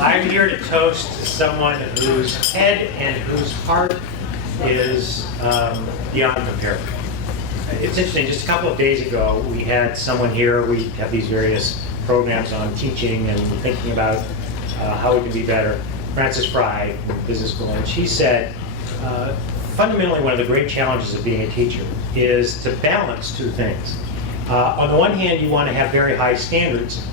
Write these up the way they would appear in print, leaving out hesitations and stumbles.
I'm here to toast someone whose head and whose heart is beyond compare. It's interesting, just a couple of days ago, we had someone here. We have these various programs on teaching and thinking about how we can be better. Frances Fry, business school, and she said, fundamentally one of the great challenges of being a teacher is to balance two things. On the one hand, you want to have very high standards,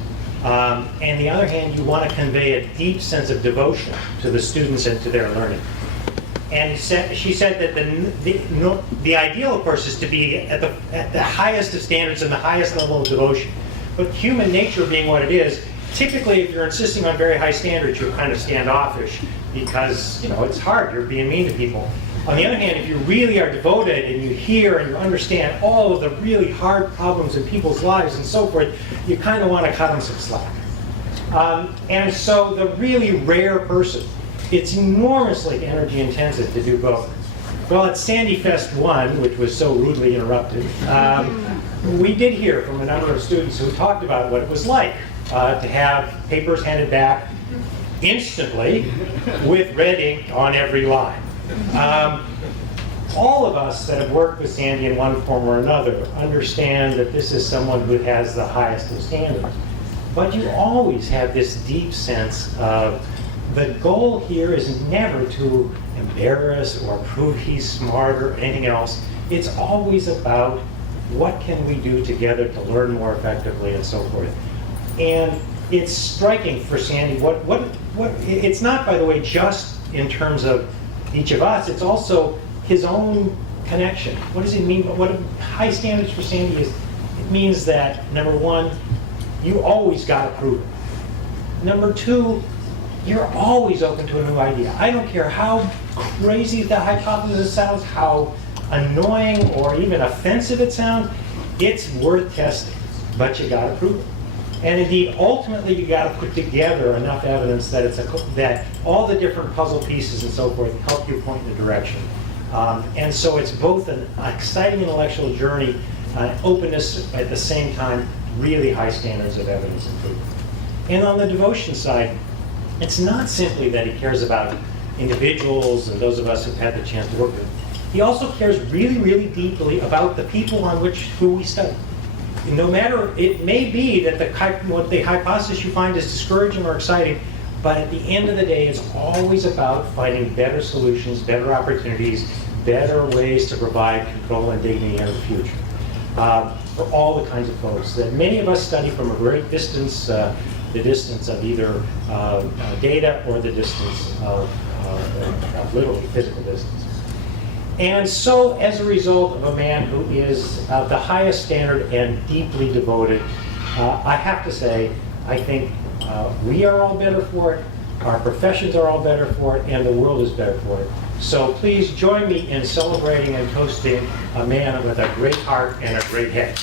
and the other hand, you want to convey a deep sense of devotion to the students and to their learning. And she said that the ideal, of course, is to be at the highest of standards and the highest level of devotion. But human nature being what it is, typically if you're insisting on very high standards, you're kind of standoffish because, you know, it's hard. You're being mean to people. On the other hand, if you really are devoted and you hear and you understand all of the really hard problems in people's lives and so forth, you kind of want to cut them some slack. And so the really rare person, it's enormously energy intensive to do both. Well, at Sandy Fest 1, which was so rudely interrupted, we did hear from a number of students who talked about what it was like to have papers handed back instantly with red ink on every line. All of us that have worked with Sandy in one form or another understand that this is someone who has the highest of standards. But you always have this deep sense of the goal here is never to embarrass or prove he's smart or anything else. It's always about what can we do together to learn more effectively and so forth. And it's striking for Sandy. It's not, by the way, just in terms of each of us. It's also his own connection. What does it mean? What high standards for Sandy is? It means that number one, you always got to prove it. Number two, you're always open to a new idea. I don't care how crazy the hypothesis sounds, how annoying or even offensive it sounds, it's worth testing, but you got to prove it. And indeed, ultimately, you got to put together enough evidence that that all the different puzzle pieces and so forth help you point in a direction. And so it's both an exciting intellectual journey, openness at the same time, really high standards of evidence improvement. And on the devotion side, it's not simply that he cares about individuals and those of us who've had the chance to work with him. He also cares really, really deeply about the people on who we study. No matter, it may be that the hypothesis you find is discouraging or exciting, but at the end of the day, it's always about finding better solutions, better opportunities, better ways to provide control and dignity in the future for all the kinds of folks that many of us study from a great distance, the distance of either data or the distance of literally physical distance. And so, as a result of a man who is the highest standard and deeply devoted, I have to say, I think we are all better for it, our professions are all better for it, and the world is better for it. So please join me in celebrating and toasting a man with a great heart and a great head.